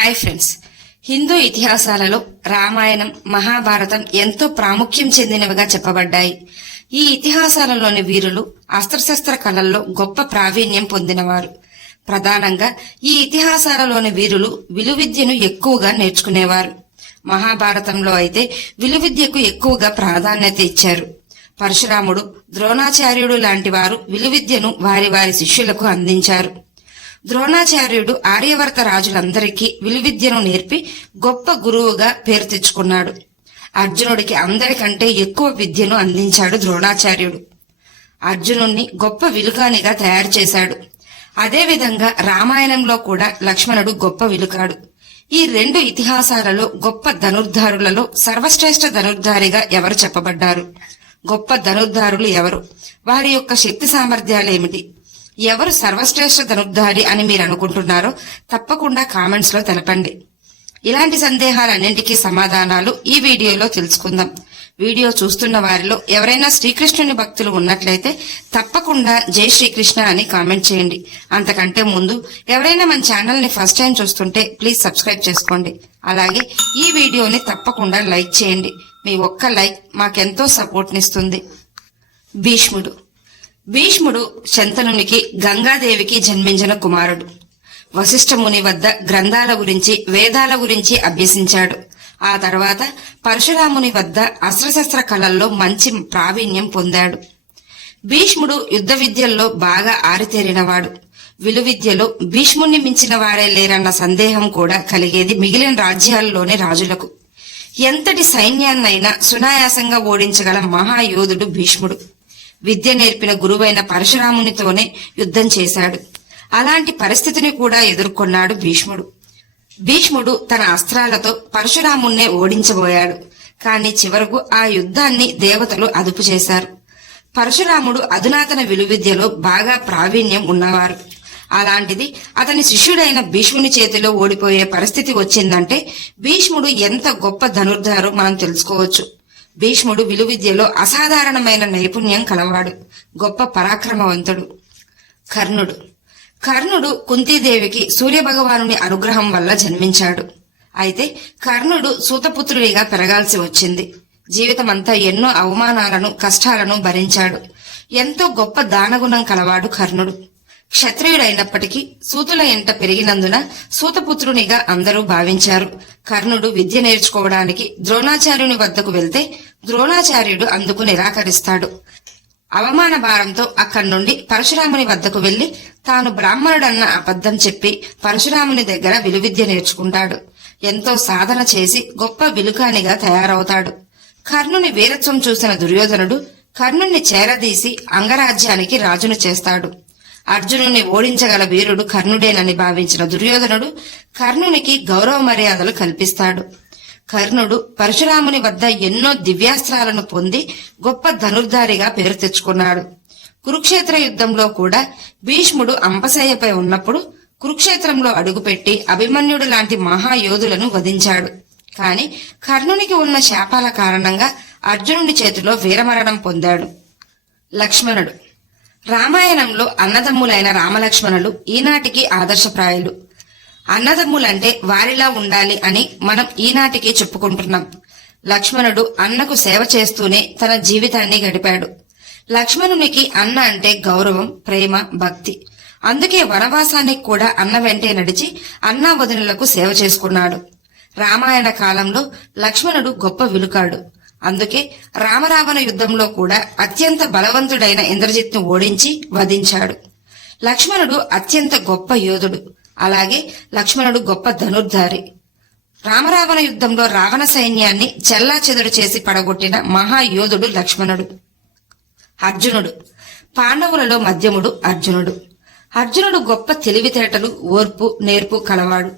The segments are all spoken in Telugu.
హాయ్ ఫ్రెండ్స్, హిందూ ఇతిహాసాలలో రామాయణం, మహాభారతం ఎంతో ప్రాముఖ్యం చెందినవిగా చెప్పబడ్డాయి. ఈ ఇతిహాసాలలోని వీరులు అస్త్రశస్త్ర కళల్లో గొప్ప ప్రావీణ్యం పొందినవారు. ప్రధానంగా ఈ ఇతిహాసాలలోని వీరులు విలువిద్యను ఎక్కువగా నేర్చుకునేవారు. మహాభారతంలో అయితే విలువిద్యకు ఎక్కువగా ప్రాధాన్యత ఇచ్చారు. పరశురాముడు, ద్రోణాచార్యుడు లాంటి వారు విలువిద్యను వారి వారి శిష్యులకు అందించారు. ద్రోణాచార్యుడు ఆర్యవర్త రాజులందరికీ విలువిద్యను నేర్పి గొప్ప గురువుగా పేరు తెచ్చుకున్నాడు. అర్జునుడికి అందరికంటే ఎక్కువ విద్యను అందించాడు ద్రోణాచార్యుడు. అర్జునుణ్ణి గొప్ప విలుకానిగా తయారు చేశాడు. అదేవిధంగా రామాయణంలో కూడా లక్ష్మణుడు గొప్ప విలుకాడు. ఈ రెండు ఇతిహాసాలలో గొప్ప ధనుర్ధారులలో సర్వశ్రేష్ఠ ధనుర్ధారిగా ఎవరు చెప్పబడ్డారు? గొప్ప ధనుర్ధారులు ఎవరు? వారి యొక్క శక్తి సామర్థ్యాలేమిటి? ఎవరు సర్వశ్రేష్ఠ ధనుర్ధారి అని మీరు అనుకుంటున్నారో తప్పకుండా కామెంట్స్ లో తెలపండి. ఇలాంటి సందేహాలన్నింటికీ సమాధానాలు ఈ వీడియోలో తెలుసుకుందాం. వీడియో చూస్తున్న వారిలో ఎవరైనా శ్రీకృష్ణుని భక్తులు ఉన్నట్లయితే తప్పకుండా జై శ్రీకృష్ణ అని కామెంట్ చేయండి. అంతకంటే ముందు ఎవరైనా మన ఛానల్ ని ఫస్ట్ టైం చూస్తుంటే ప్లీజ్ సబ్స్క్రైబ్ చేసుకోండి. అలాగే ఈ వీడియోని తప్పకుండా లైక్ చేయండి. మీ ఒక్క లైక్ మాకెంతో సపోర్ట్ నిస్తుంది. భీష్ముడు శంతనునికి గంగాదేవికి జన్మించిన కుమారుడు. వశిష్ఠ ముని వద్ద గ్రంథాల గురించి, వేదాల గురించి అభ్యసించాడు. ఆ తర్వాత పరశురాముని వద్ద అస్త్రశస్త్ర కళల్లో మంచి ప్రావీణ్యం పొందాడు. భీష్ముడు యుద్ధ విద్యల్లో బాగా ఆరితేరినవాడు. విలువిద్యలో భీష్ముణ్ణి మించిన వారే లేరన్న సందేహం కూడా కలిగేది మిగిలిన రాజ్యాల్లోని రాజులకు. ఎంతటి సైన్యాన్నైనా సునాయాసంగా ఓడించగల మహాయోధుడు భీష్ముడు. విద్య నేర్పిన గురువైన పరశురామునితోనే యుద్ధం చేశాడు. అలాంటి పరిస్థితిని కూడా ఎదుర్కొన్నాడు భీష్ముడు తన అస్త్రాలతో పరశురామున్నే ఓడించబోయాడు. కాని చివరకు ఆ యుద్ధాన్ని దేవతలు అదుపు చేశారు. పరశురాముడు అధునాతన విలువిద్యలో బాగా ప్రావీణ్యం ఉన్నవారు. అలాంటిది అతని శిష్యుడైన భీష్ముని చేతిలో ఓడిపోయే పరిస్థితి వచ్చిందంటే భీష్ముడు ఎంత గొప్ప ధనుర్ధారో మనం తెలుసుకోవచ్చు. భీష్ముడు విలువిద్యలో అసాధారణమైన నైపుణ్యం కలవాడు. గొప్ప పరాక్రమవంతుడు. కర్ణుడు కుంతీదేవికి సూర్యభగవానుని అనుగ్రహం వల్ల జన్మించాడు. అయితే కర్ణుడు సూతపుత్రుడిగా పెరగాల్సి వచ్చింది. జీవితమంతా ఎన్నో అవమానాలను, కష్టాలను భరించాడు. ఎంతో గొప్ప దానగుణం కలవాడు కర్ణుడు. క్షత్రియుడైనప్పటికీ సూతుల ఎంట పెరిగినందున సూతపుత్రునిగా అందరూ భావించారు. కర్ణుడు విద్య నేర్చుకోవడానికి ద్రోణాచార్యుని వద్దకు వెళ్తే ద్రోణాచార్యుడు అందుకు నిరాకరిస్తాడు. అవమాన భారంతో అక్కడి నుండి పరశురాముని వద్దకు వెళ్లి తాను బ్రాహ్మణుడన్న అబద్ధం చెప్పి పరశురాముని దగ్గర విలువిద్య నేర్చుకుంటాడు. ఎంతో సాధన చేసి గొప్ప విలుకానిగా తయారవుతాడు. కర్ణుని వీరత్వం చూసిన దుర్యోధనుడు కర్ణుణ్ణి చేరదీసి అంగరాజ్యానికి రాజును చేస్తాడు. అర్జునుని ఓడించగల వీరుడు కర్ణుడేనని భావించిన దుర్యోధనుడు కర్ణునికి గౌరవ మర్యాదలు కల్పిస్తాడు. కర్ణుడు పరశురాముని వద్ద ఎన్నో దివ్యాస్త్రాలను పొంది గొప్ప ధనుర్ధారిగా పేరు తెచ్చుకున్నాడు. కురుక్షేత్ర యుద్ధంలో కూడా భీష్ముడు అంపశయ్యపై ఉన్నప్పుడు కురుక్షేత్రంలో అడుగుపెట్టి అభిమన్యుడు లాంటి మహాయోధులను వధించాడు. కాని కర్ణునికి ఉన్న శాపాల కారణంగా అర్జునుడి చేతిలో వీరమరణం పొందాడు. లక్ష్మణుడు రామాయణంలో అన్నదమ్ములైన రామలక్ష్మణులు ఈనాటికి ఆదర్శప్రాయులు. అన్నదమ్ములంటే వారిలా ఉండాలి అని మనం ఈనాటికి చెప్పుకుంటున్నాం. లక్ష్మణుడు అన్నకు సేవ చేస్తూనే తన జీవితాన్ని గడిపాడు. లక్ష్మణునికి అన్న అంటే గౌరవం, ప్రేమ, భక్తి. అందుకే వనవాసానికి కూడా అన్న వెంటే నడిచి అన్నా వదినలకు సేవ చేసుకున్నాడు. రామాయణ కాలంలో లక్ష్మణుడు గొప్ప విలుకాడు. అందుకే రామరావణ యుద్ధంలో కూడా అత్యంత బలవంతుడైన ఇంద్రజిత్ను ఓడించి వధించాడు. లక్ష్మణుడు అత్యంత గొప్ప యోధుడు. అలాగే లక్ష్మణుడు గొప్ప ధనుర్ధారి. రామరావణ యుద్ధంలో రావణ సైన్యాన్ని చెల్లాచెదురు చేసి పడగొట్టిన మహాయోధుడు లక్ష్మణుడు. అర్జునుడు పాండవులలో మధ్యముడు. అర్జునుడు గొప్ప తెలివితేటలు, ఓర్పు, నేర్పు కలవాడు.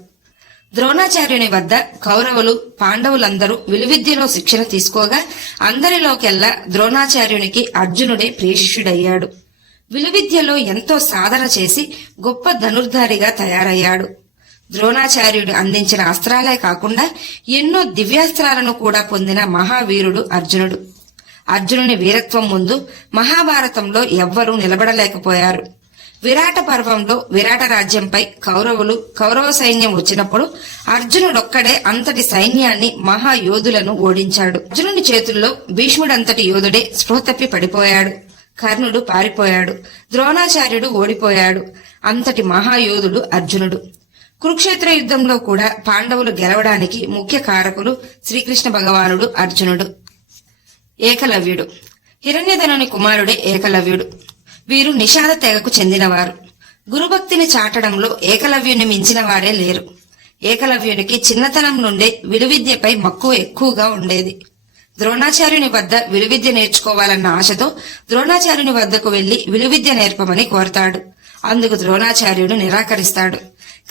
ద్రోణాచార్యుని వద్ద కౌరవులు, పాండవులందరూ విలువిద్యలో శిక్షణ తీసుకోగా అందరిలోకెల్లా ద్రోణాచార్యునికి అర్జునుడే ప్రియశిష్యుడయ్యాడు. విలువిద్యలో ఎంతో సాధన చేసి గొప్ప ధనుర్ధారిగా తయారయ్యాడు. ద్రోణాచార్యుడు అందించిన అస్త్రాలే కాకుండా ఎన్నో దివ్యాస్త్రాలను కూడా పొందిన మహావీరుడు అర్జునుడు. అర్జునుని వీరత్వం ముందు మహాభారతంలో ఎవ్వరూ నిలబడలేకపోయారు. విరాట పర్వంలో విరాట రాజ్యంపై కౌరవ సైన్యం వచ్చినప్పుడు అర్జునుడొక్కడే అంతటి సైన్యాన్ని మహాయోధులను ఓడించాడు. అర్జునుడి చేతుల్లో భీష్ముడంతటి యోధుడే స్పృహ తప్పి పడిపోయాడు. కర్ణుడు పారిపోయాడు. ద్రోణాచార్యుడు ఓడిపోయాడు. అంతటి మహాయోధుడు అర్జునుడు. కురుక్షేత్ర యుద్ధంలో కూడా పాండవులు గెలవడానికి ముఖ్య కారకులు శ్రీకృష్ణ భగవానుడు, అర్జునుడు. ఏకలవ్యుడు. హిరణ్యధనుని కుమారుడే ఏకలవ్యుడు. వీరు నిషాద తెగకు చెందినవారు. గురుభక్తిని చాటడంలో ఏకలవ్యుని మించిన వారే లేరు. ఏకలవ్యునికి చిన్నతనం నుండే విలువిద్యపై మక్కువ ఎక్కువగా ఉండేది. ద్రోణాచార్యుని వద్ద విలువిద్య నేర్చుకోవాలన్న ఆశతో ద్రోణాచార్యుని వద్దకు వెళ్లి విలువిద్య నేర్పమని కోరతాడు. అందుకు ద్రోణాచార్యుడు నిరాకరిస్తాడు.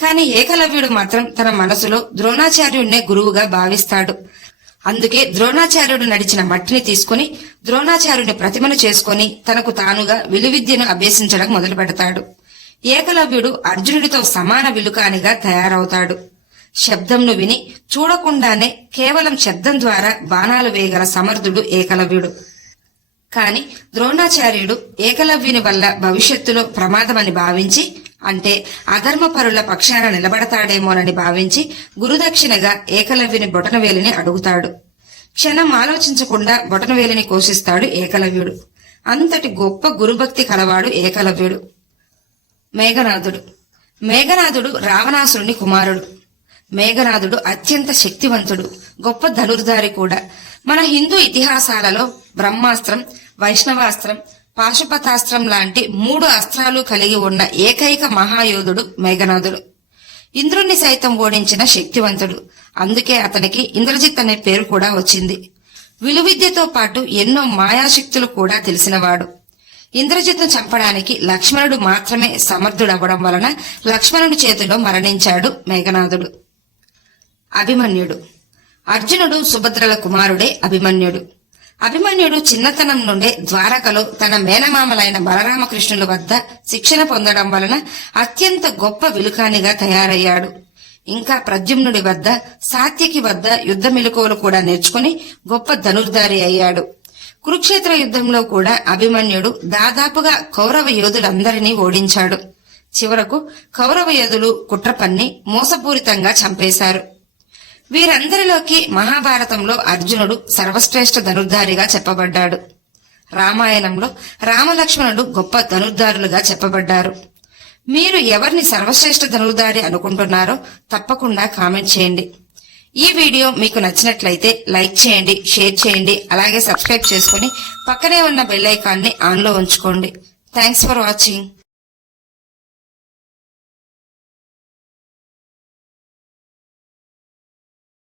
కాని ఏకలవ్యుడు మాత్రం తన మనసులో ద్రోణాచార్యుడినే గురువుగా భావిస్తాడు. అందుకే ద్రోణాచార్యుడు నడిచిన మట్టిని తీసుకుని ద్రోణాచార్యుని ప్రతిమను చేసుకుని తనకు తానుగా విలువిద్యను అభ్యసించడం మొదలు పెడతాడు. ఏకలవ్యుడు అర్జునుడితో సమాన విలుకానిగా తయారవుతాడు. శబ్దంను విని చూడకుండానే కేవలం శబ్దం ద్వారా బాణాలు వేయగల సమర్థుడు ఏకలవ్యుడు. కాని ద్రోణాచార్యుడు ఏకలవ్యుని వల్ల భవిష్యత్తులో ప్రమాదమని భావించి, అంటే అధర్మపరుల పక్షాన నిలబడతాడేమోనని భావించి గురుదక్షిణగా ఏకలవ్యుని బొటనవేలిని అడుగుతాడు. క్షణం ఆలోచించకుండా బొటనవేలిని కోసిస్తాడు ఏకలవ్యుడు. అంతటి గొప్ప గురుభక్తి కలవాడు ఏకలవ్యుడు. మేఘనాథుడు. మేఘనాథుడు రావణాసురుని కుమారుడు. మేఘనాథుడు అత్యంత శక్తివంతుడు, గొప్ప ధనుర్ధారి కూడా. మన హిందూ ఇతిహాసాలలో బ్రహ్మాస్త్రం, వైష్ణవాస్త్రం, పాశుపతాస్త్రం లాంటి 3 అస్త్రాలు కలిగి ఉన్న ఏకైక మహాయోధుడు మేఘనాథుడు. ఇంద్రుణ్ణి సైతం ఓడించిన శక్తివంతుడు. అందుకే అతనికి ఇంద్రజిత్ అనే పేరు కూడా వచ్చింది. విలువిద్యతో పాటు ఎన్నో మాయాశక్తులు కూడా తెలిసినవాడు. ఇంద్రజిత్ను చంపడానికి లక్ష్మణుడు మాత్రమే సమర్థుడవ్వడం వలన లక్ష్మణుడి చేతిలో మరణించాడు మేఘనాథుడు. అభిమన్యుడు. అర్జునుడు సుభద్రల కుమారుడే అభిమన్యుడు. అభిమన్యుడు చిన్నతనం నుండే ద్వారకలో తన మేనమామలైన బలరామకృష్ణుల వద్ద శిక్షణ పొందడం వలన అత్యంత గొప్ప విలుకానిగా తయారయ్యాడు. ఇంకా ప్రద్యుమ్నుడి వద్ద, సాత్యకి వద్ద యుద్ధ మెలకువలు కూడా నేర్చుకుని గొప్ప ధనుర్ధారి అయ్యాడు. కురుక్షేత్ర యుద్ధంలో కూడా అభిమన్యుడు దాదాపుగా కౌరవ యోధులందరినీ ఓడించాడు. చివరకు కౌరవ యోధులు కుట్ర పన్ని మోసపూరితంగా చంపేశారు. వీరందరిలోకి మహాభారతంలో అర్జునుడు సర్వశ్రేష్ఠ ధనుర్ధారిగా చెప్పబడ్డాడు. రామాయణంలో రామలక్ష్మణుడు గొప్ప ధనుర్ధారులుగా చెప్పబడ్డారు. మీరు ఎవరిని సర్వశ్రేష్ఠ ధనుర్ధారి అనుకుంటున్నారో తప్పకుండా కామెంట్ చేయండి. ఈ వీడియో మీకు నచ్చినట్లయితే లైక్ చేయండి, షేర్ చేయండి, అలాగే సబ్స్క్రైబ్ చేసుకుని పక్కనే ఉన్న బెల్ ఐకాన్ని ఆన్లో ఉంచుకోండి. Thanks for watching.